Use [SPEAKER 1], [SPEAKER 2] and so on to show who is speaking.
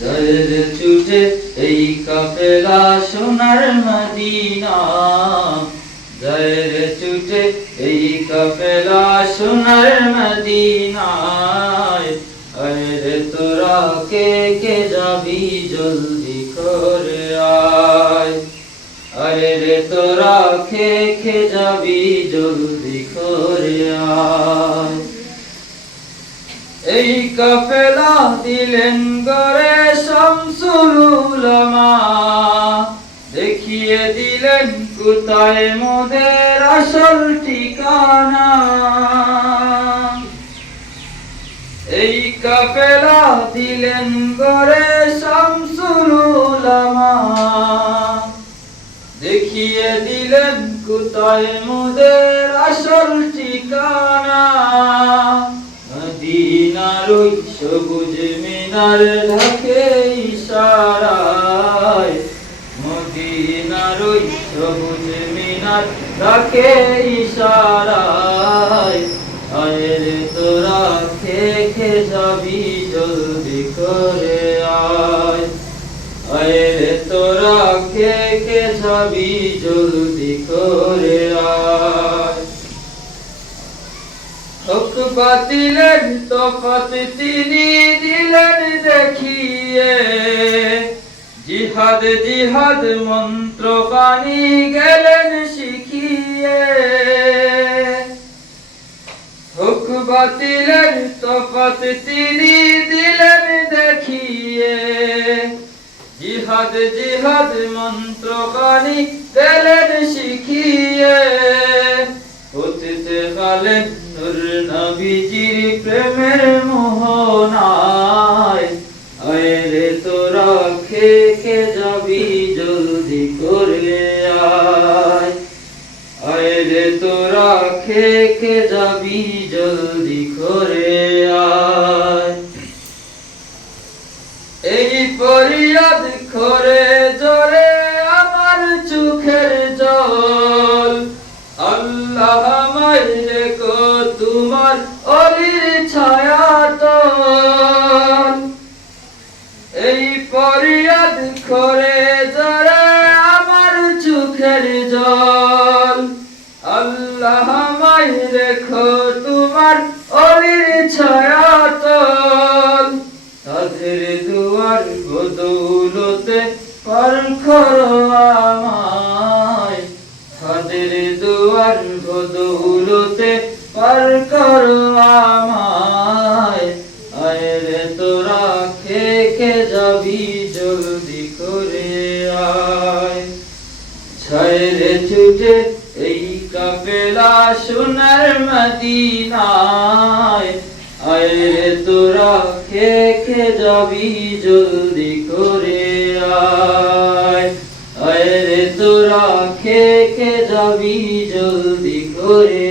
[SPEAKER 1] জয়ের ছুটে এই কাফেলা সোনার মদিনা। জয়ের ছুটে এই কাফেলা সোনার মদিনায়। আরে তোরা কে কে যাবি জলদি করে আয়। আরে রে তোরা খে খে যাবি জলদি করে আয়। এই কাফেলা দিলেন গরে শামসুল উলামা দেখিয়ে দিলেন কোথায় মোদের আসল ঠিকানা। এই কাফেলা দিলেন গরে শামসুল উলামা দেখিয়ে দিলেন কোথায় মোদের আসল ঠিকানা। ওই সবুজ মিনার ঢাকে ইশারায়। মদিনার ওই সবুজ মিনার ঢাকে ইশারায়। আয়ের তোরা খে খে যাবি জলদি করে আয়। আরে তোরা কে যাবি জলদি করে আয়। হক বাতিলেন তফাত তিনি দিলেন দেখিয়ে। জিহাদ জিহাদ মন্ত্র বাণী গেলেন শিখিয়ে। হুক বাতিলের তফাত তিনি দিলেন দেখিয়ে। জিহাদ জিহাদ মন্ত্র বাণী দিলেন শিখিয়ে। গেলেন নূর নবীজির প্রেমের মোহনায় আরে তোরা যাবি জলদি করে খে যাবি জলদি করে আয়। এই পরিয়াদ করে জোরে আমার চোখের জল। আল্লাহ করে জরে আমার চোখের জল। আল্লাহ আমায় রেখো তোমার অলির ছায়া তল। তাদের দুয়ার বদৌলতে পার করো আমায়। তাদের দুয়ার বদৌলতে পার করো আমায়। যাবি জলদি করে আয়। ছায়রে ছুটে এই কাফেলা সোনার মদিনায়। আরে তোরা খে খে যাবি জলদি করে আয়। আরে তোরা খে খে যাবি জলদি করে